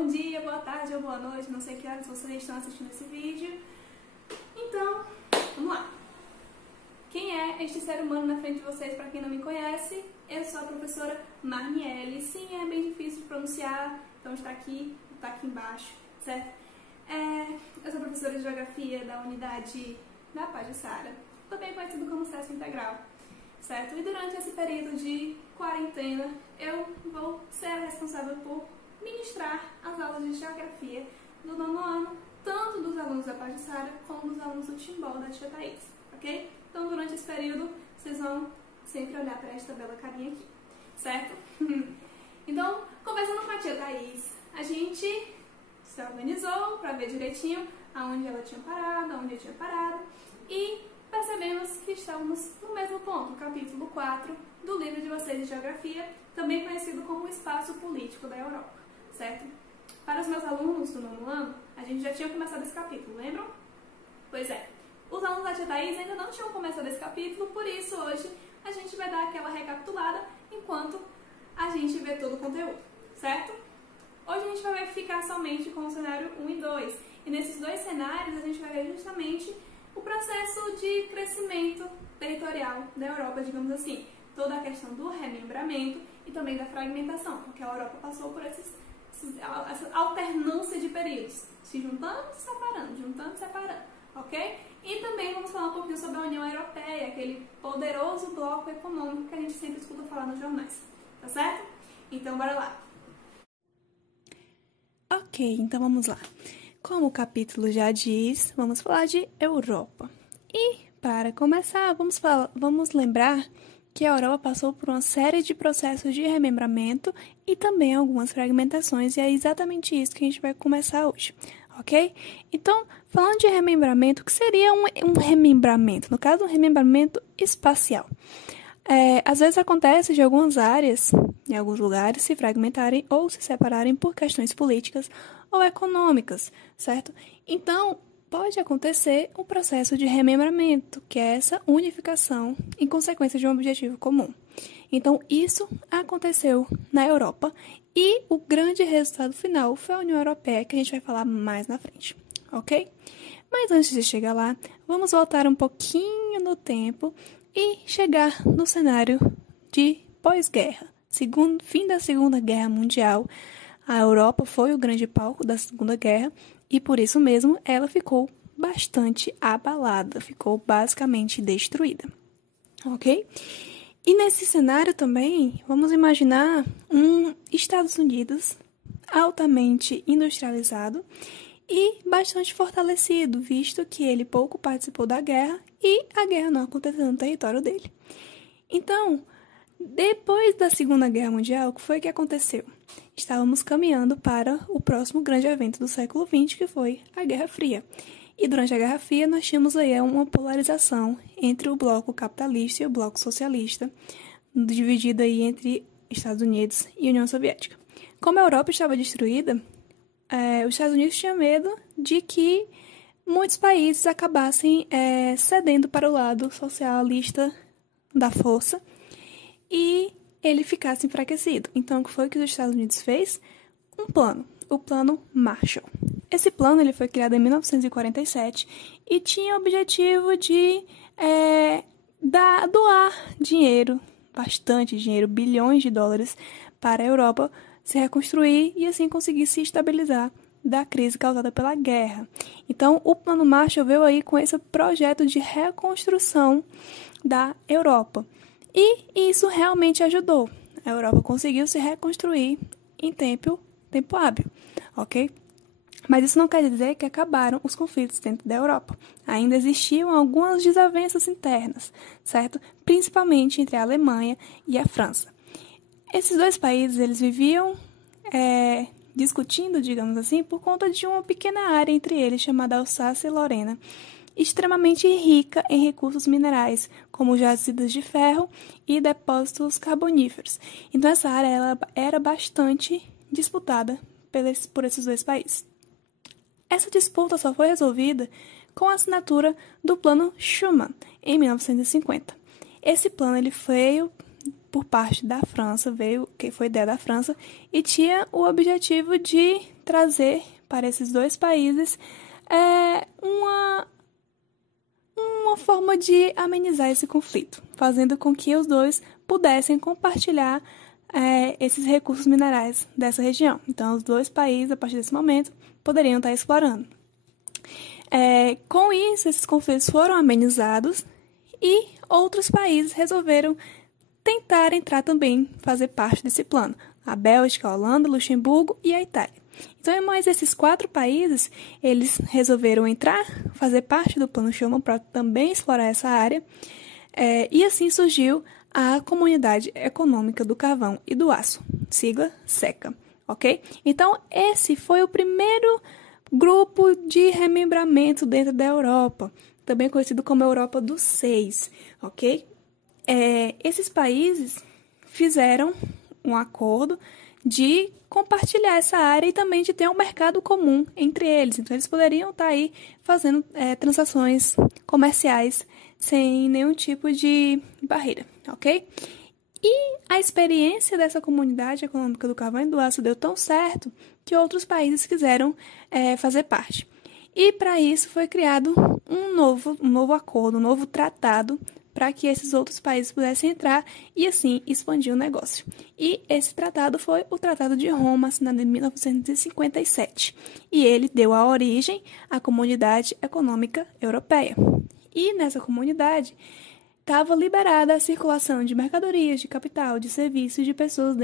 Bom dia, boa tarde ou boa noite, não sei que horas vocês estão assistindo esse vídeo. Então, vamos lá. Quem é este ser humano na frente de vocês, para quem não me conhece? Eu sou a professora Marniele. Sim, é bem difícil de pronunciar, então está aqui embaixo, certo? Eu sou professora de Geografia da unidade da Pajuçara, também conhecido como SESC Integral, certo? E durante esse período de quarentena, eu vou ser a responsável por ministrar as aulas de Geografia do 9º ano, tanto dos alunos da Pajuçara como dos alunos do Timbó da Tia Thaís, ok? Então, durante esse período, vocês vão sempre olhar para esta bela carinha aqui, certo? Então, conversando com a Tia Thaís, a gente se organizou para ver direitinho aonde ela tinha parado, aonde eu tinha parado, e percebemos que estávamos no mesmo ponto, capítulo 4 do livro de vocês de Geografia, também conhecido como o Espaço Político da Europa, certo? Para os meus alunos do 9º ano, a gente já tinha começado esse capítulo, lembram? Pois é. Os alunos da Tia Thaís ainda não tinham começado esse capítulo, por isso hoje a gente vai dar aquela recapitulada enquanto a gente vê todo o conteúdo, certo? Hoje a gente vai ficar somente com o cenário 1 e 2, e nesses dois cenários a gente vai ver justamente o processo de crescimento territorial da Europa, digamos assim, toda a questão do remembramento e também da fragmentação, porque a Europa passou por essa alternância de períodos, se juntando e separando, ok? E também vamos falar um pouquinho sobre a União Europeia, aquele poderoso bloco econômico que a gente sempre escuta falar nos jornais, tá certo? Então, bora lá! Ok, então vamos lá. Como o capítulo já diz, vamos falar de Europa. E, para começar, vamos lembrar que a Europa passou por uma série de processos de remembramento e também algumas fragmentações, e é exatamente isso que a gente vai começar hoje, ok? Então, falando de remembramento, o que seria um remembramento? No caso, um remembramento espacial. Às vezes acontece de algumas áreas, em alguns lugares, se fragmentarem ou se separarem por questões políticas ou econômicas, certo? Então, pode acontecer um processo de remembramento, que é essa unificação em consequência de um objetivo comum. Então, isso aconteceu na Europa e o grande resultado final foi a União Europeia, que a gente vai falar mais na frente, ok? Mas antes de chegar lá, vamos voltar um pouquinho no tempo e chegar no cenário de pós-guerra. Fim da Segunda Guerra Mundial, a Europa foi o grande palco da Segunda Guerra e, por isso mesmo, ela ficou bastante abalada, ficou basicamente destruída, ok? E nesse cenário também, vamos imaginar um Estados Unidos altamente industrializado e bastante fortalecido, visto que ele pouco participou da guerra e a guerra não aconteceu no território dele. Então, depois da Segunda Guerra Mundial, o que foi que aconteceu? Estávamos caminhando para o próximo grande evento do século XX, que foi a Guerra Fria. E durante a Guerra Fria, nós tínhamos aí uma polarização entre o bloco capitalista e o bloco socialista, dividido aí entre Estados Unidos e União Soviética. Como a Europa estava destruída, os Estados Unidos tinham medo de que muitos países acabassem cedendo para o lado socialista da força e ele ficasse enfraquecido. Então, o que foi que os Estados Unidos fez? Um plano, o Plano Marshall. Esse plano ele foi criado em 1947 e tinha o objetivo de doar dinheiro, bastante dinheiro, bilhões de dólares, para a Europa se reconstruir e assim conseguir se estabilizar da crise causada pela guerra. Então, o Plano Marshall veio aí com esse projeto de reconstrução da Europa. E isso realmente ajudou. A Europa conseguiu se reconstruir em tempo hábil, ok? Mas isso não quer dizer que acabaram os conflitos dentro da Europa. Ainda existiam algumas desavenças internas, certo? Principalmente entre a Alemanha e a França. Esses dois países, eles viviam discutindo, digamos assim, por conta de uma pequena área entre eles, chamada Alsácia e Lorena, extremamente rica em recursos minerais, como jazidas de ferro e depósitos carboníferos. Então, essa área ela era bastante disputada por esses dois países. Essa disputa só foi resolvida com a assinatura do Plano Schuman, em 1950. Esse plano ele veio por parte da França, que foi ideia da França, e tinha o objetivo de trazer para esses dois países uma forma de amenizar esse conflito, fazendo com que os dois pudessem compartilhar esses recursos minerais dessa região. Então, os dois países, a partir desse momento, poderiam estar explorando. Com isso, esses conflitos foram amenizados e outros países resolveram tentar entrar também, fazer parte desse plano. A Bélgica, a Holanda, Luxemburgo e a Itália. Então, mais esses 4 países, eles resolveram entrar, fazer parte do Plano Schuman para também explorar essa área. E assim surgiu a Comunidade Econômica do Carvão e do Aço, sigla SECA, ok? Então, esse foi o primeiro grupo de remembramento dentro da Europa, também conhecido como Europa dos Seis, ok? Esses países fizeram um acordo de compartilhar essa área e também de ter um mercado comum entre eles. Então, eles poderiam estar aí fazendo transações comerciais sem nenhum tipo de barreira, ok? E a experiência dessa Comunidade Econômica do Carvão e do Aço deu tão certo que outros países quiseram fazer parte. E para isso foi criado um novo acordo, um novo tratado para que esses outros países pudessem entrar e assim expandir o negócio. E esse tratado foi o Tratado de Roma, assinado em 1957. E ele deu a origem à Comunidade Econômica Europeia. E nessa comunidade estava liberada a circulação de mercadorias, de capital, de serviços, de pessoas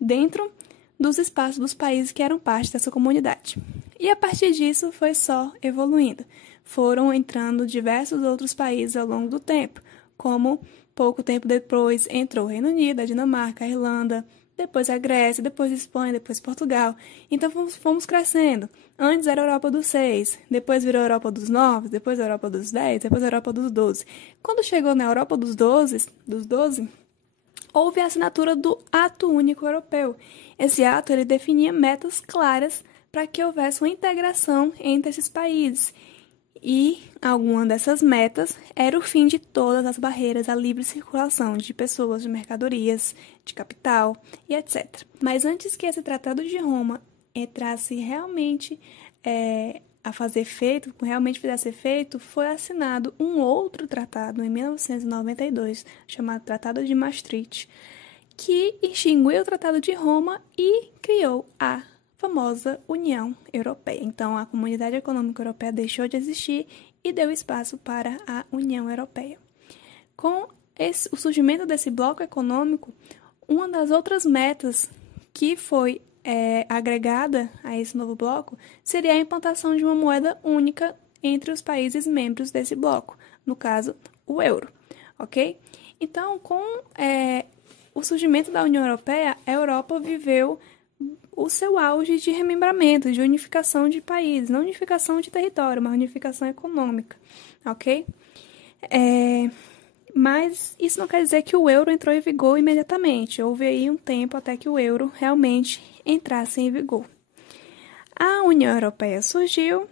dentro dos espaços dos países que eram parte dessa comunidade. E a partir disso foi só evoluindo. Foram entrando diversos outros países ao longo do tempo, como pouco tempo depois entrou o Reino Unido, a Dinamarca, a Irlanda, depois a Grécia, depois a Espanha, depois Portugal. Então fomos crescendo. Antes era a Europa dos 6, depois virou a Europa dos 9, depois a Europa dos 10, depois a Europa dos 12. Quando chegou na Europa dos 12, houve a assinatura do Ato Único Europeu. Esse ato ele definia metas claras para que houvesse uma integração entre esses países. E alguma dessas metas era o fim de todas as barreiras à livre circulação de pessoas, de mercadorias, de capital e etc. Mas antes que esse Tratado de Roma entrasse realmente a fazer efeito, realmente fizesse efeito, foi assinado um outro tratado em 1992, chamado Tratado de Maastricht, que extinguiu o Tratado de Roma e criou a famosa União Europeia. Então, a Comunidade Econômica Europeia deixou de existir e deu espaço para a União Europeia. Com o surgimento desse bloco econômico, uma das outras metas que foi agregada a esse novo bloco seria a implantação de uma moeda única entre os países membros desse bloco, no caso, o euro, ok? Então, com o surgimento da União Europeia, a Europa viveu o seu auge de remembramento, de unificação de países, não unificação de território, mas unificação econômica, ok? Mas isso não quer dizer que o euro entrou em vigor imediatamente. Houve aí um tempo até que o euro realmente entrasse em vigor. A União Europeia surgiu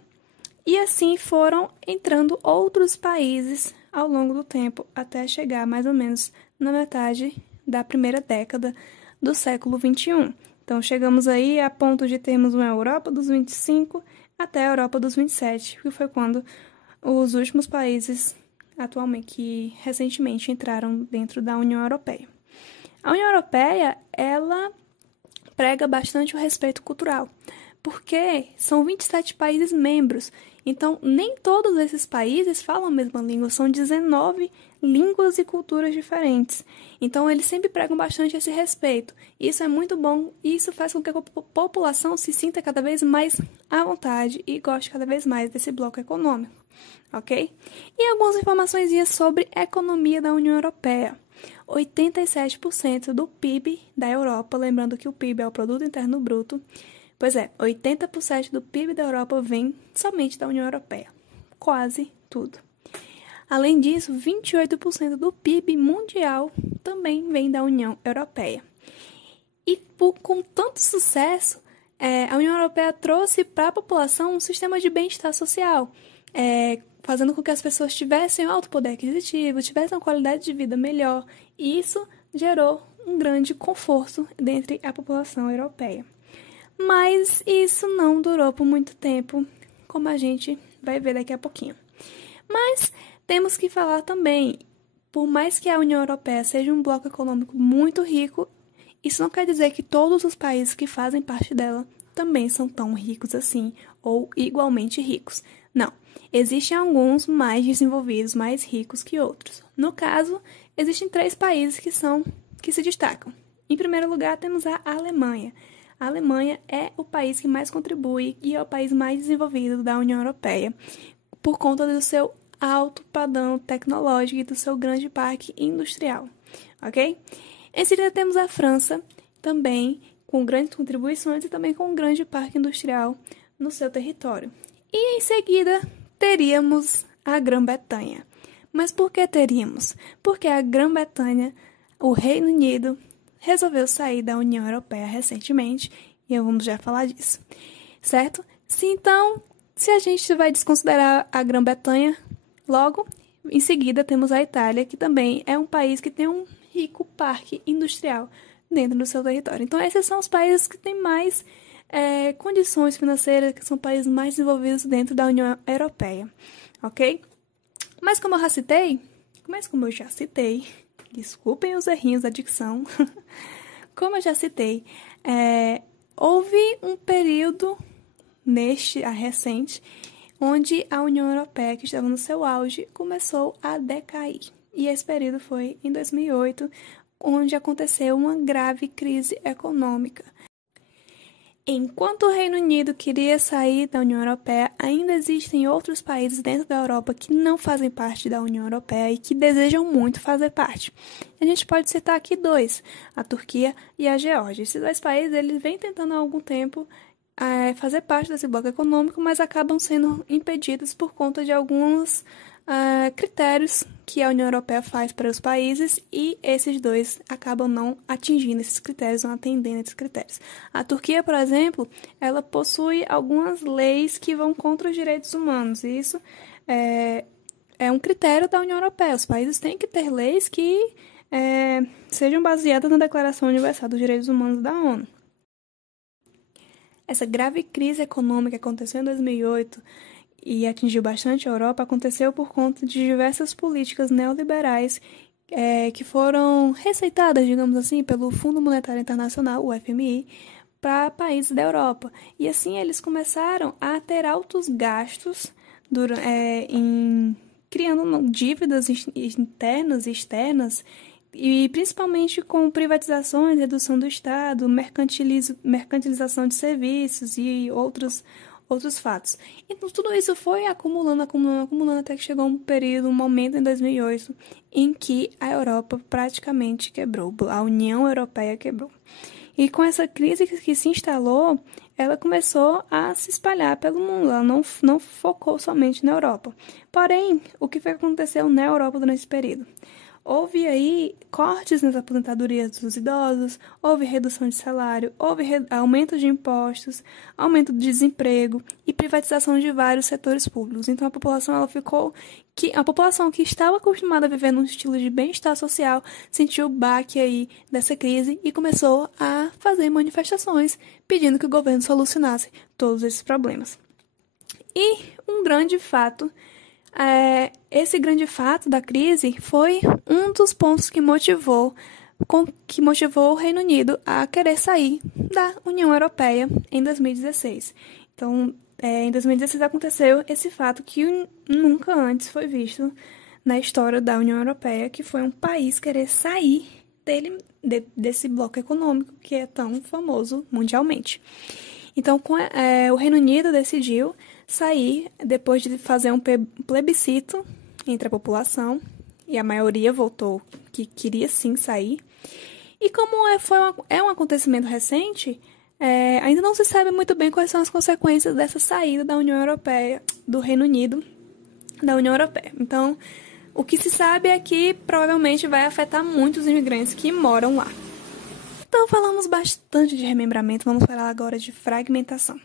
e assim foram entrando outros países ao longo do tempo, até chegar mais ou menos na metade da primeira década do século XXI. Então, chegamos aí a ponto de termos uma Europa dos 25 até a Europa dos 27, que foi quando os últimos países atualmente que recentemente entraram dentro da União Europeia. A União Europeia, ela prega bastante o respeito cultural, porque são 27 países membros, então nem todos esses países falam a mesma língua, são 19 línguas e culturas diferentes. Então, eles sempre pregam bastante esse respeito. Isso é muito bom e isso faz com que a população se sinta cada vez mais à vontade e goste cada vez mais desse bloco econômico, ok? E algumas informações sobre a economia da União Europeia. 87% do PIB da Europa, lembrando que o PIB é o Produto Interno Bruto, 80% do PIB da Europa vem somente da União Europeia. Quase tudo. Além disso, 28% do PIB mundial também vem da União Europeia. E com tanto sucesso, a União Europeia trouxe para a população um sistema de bem-estar social, fazendo com que as pessoas tivessem alto poder aquisitivo, tivessem uma qualidade de vida melhor. E isso gerou um grande conforto dentre a população europeia. Mas isso não durou por muito tempo, como a gente vai ver daqui a pouquinho. Mas temos que falar também, por mais que a União Europeia seja um bloco econômico muito rico, isso não quer dizer que todos os países que fazem parte dela também são tão ricos assim, ou igualmente ricos. Não, existem alguns mais desenvolvidos, mais ricos que outros. No caso, existem 3 países que se destacam. Em primeiro lugar, temos a Alemanha. A Alemanha é o país que mais contribui e é o país mais desenvolvido da União Europeia, por conta do seu alto padrão tecnológico e do seu grande parque industrial, ok? Em seguida temos a França, também com grandes contribuições e também com um grande parque industrial no seu território. E em seguida teríamos a Grã-Bretanha. Mas por que teríamos? Porque a Grã-Bretanha, o Reino Unido, resolveu sair da União Europeia recentemente e vamos já falar disso, certo? Então, se a gente vai desconsiderar a Grã-Bretanha, logo em seguida temos a Itália, que também é um país que tem um rico parque industrial dentro do seu território. Então, esses são os países que têm mais condições financeiras, que são países mais desenvolvidos dentro da União Europeia, ok? Mas como eu já citei, desculpem os errinhos da dicção, como eu já citei, houve um período recente onde a União Europeia, que estava no seu auge, começou a decair. E esse período foi em 2008, onde aconteceu uma grave crise econômica. Enquanto o Reino Unido queria sair da União Europeia, ainda existem outros países dentro da Europa que não fazem parte da União Europeia e que desejam muito fazer parte. A gente pode citar aqui 2, a Turquia e a Geórgia. Esses 2 países eles vêm tentando há algum tempo fazer parte desse bloco econômico, mas acabam sendo impedidos por conta de alguns critérios que a União Europeia faz para os países e esses 2 acabam não atingindo esses critérios, não atendendo esses critérios. A Turquia, por exemplo, ela possui algumas leis que vão contra os direitos humanos e isso é um critério da União Europeia. Os países têm que ter leis que sejam baseadas na Declaração Universal dos Direitos Humanos da ONU. Essa grave crise econômica que aconteceu em 2008 e atingiu bastante a Europa, aconteceu por conta de diversas políticas neoliberais que foram receitadas, digamos assim, pelo Fundo Monetário Internacional, o FMI, para países da Europa. E assim eles começaram a ter altos gastos criando dívidas internas e externas, e principalmente com privatizações, redução do Estado, mercantilização de serviços e outros fatos. Então, tudo isso foi acumulando até que chegou um momento em 2008 em que a Europa praticamente quebrou, a União Europeia quebrou. E com essa crise que se instalou, ela começou a se espalhar pelo mundo, ela não focou somente na Europa. Porém, o que foi que aconteceu na Europa durante esse período? Houve aí cortes nas aposentadorias dos idosos, houve redução de salário, houve aumento de impostos, aumento do desemprego e privatização de vários setores públicos. Então a população a população que estava acostumada a viver num estilo de bem-estar social sentiu o baque aí dessa crise e começou a fazer manifestações pedindo que o governo solucionasse todos esses problemas. E um grande fato esse grande fato da crise foi um dos pontos que motivou o Reino Unido a querer sair da União Europeia em 2016. Então, em 2016 aconteceu esse fato que nunca antes foi visto na história da União Europeia, que foi um país querer sair desse bloco econômico que é tão famoso mundialmente. Então, o Reino Unido decidiu sair depois de fazer um plebiscito entre a população, e a maioria votou que queria sim sair. E como é um acontecimento recente, ainda não se sabe muito bem quais são as consequências dessa saída da União Europeia, do Reino Unido da União Europeia. Então, o que se sabe é que provavelmente vai afetar muitos imigrantes que moram lá. Então, falamos bastante de remembramento, vamos falar agora de fragmentação.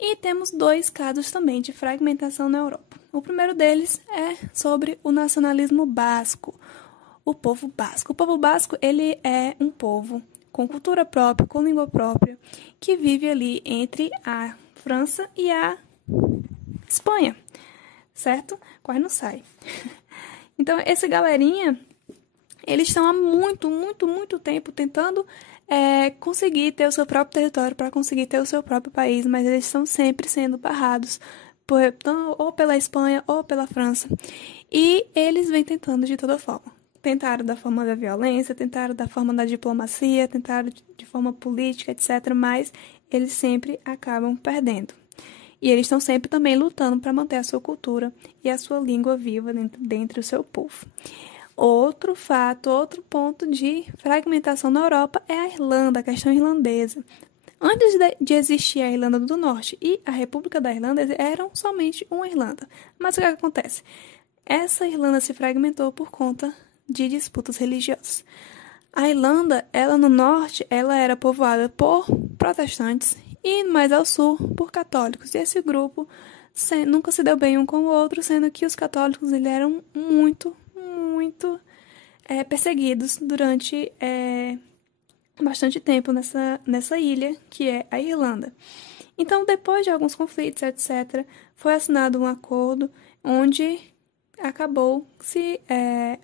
E temos 2 casos também de fragmentação na Europa. O primeiro deles é sobre o nacionalismo basco. o povo basco. O povo basco, ele é um povo com cultura própria, com língua própria, que vive ali entre a França e a Espanha, certo? Quase não sai. Então, essa galerinha, eles estão há muito tempo tentando conseguir ter o seu próprio território, para conseguir ter o seu próprio país, mas eles estão sempre sendo barrados ou pela Espanha ou pela França. E eles vêm tentando de toda forma. Tentaram da forma da violência, tentaram da forma da diplomacia, tentaram de forma política, etc. Mas eles sempre acabam perdendo. E eles estão sempre também lutando para manter a sua cultura e a sua língua viva dentro do seu povo. Outro fato, outro ponto de fragmentação na Europa é a Irlanda, a questão irlandesa. Antes de existir a Irlanda do Norte e a República da Irlanda, eram somente uma Irlanda. Mas o que acontece? Essa Irlanda se fragmentou por conta de disputas religiosas. A Irlanda, ela no norte, ela era povoada por protestantes e mais ao sul por católicos. E esse grupo nunca se deu bem um com o outro, sendo que os católicos eles eram muito perseguidos durante bastante tempo nessa ilha, que é a Irlanda. Então, depois de alguns conflitos, etc., foi assinado um acordo onde acabou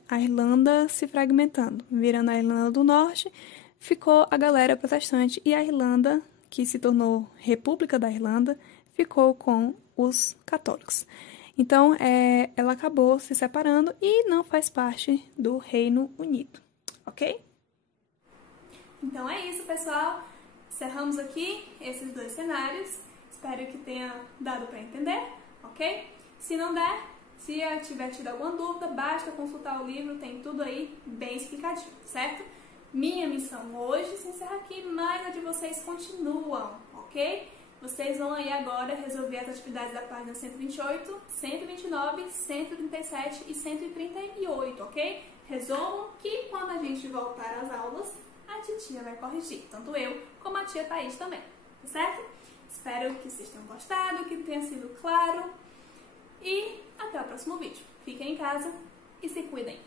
a Irlanda se fragmentando, virando a Irlanda do Norte, ficou a galera protestante, e a Irlanda, que se tornou República da Irlanda, ficou com os católicos. Então, ela acabou se separando e não faz parte do Reino Unido, ok? Então é isso, pessoal. Encerramos aqui esses dois cenários. Espero que tenha dado para entender, ok? Se não der, se tiver tido alguma dúvida, basta consultar o livro, tem tudo aí bem explicadinho, certo? Minha missão hoje se encerra aqui, mas a de vocês continuam, ok? Vocês vão aí agora resolver as atividades da página 128, 129, 137 e 138, ok? Resolvam que quando a gente voltar às aulas, a titia vai corrigir, tanto eu como a tia Thaís também, tá certo? Espero que vocês tenham gostado, que tenha sido claro e até o próximo vídeo. Fiquem em casa e se cuidem!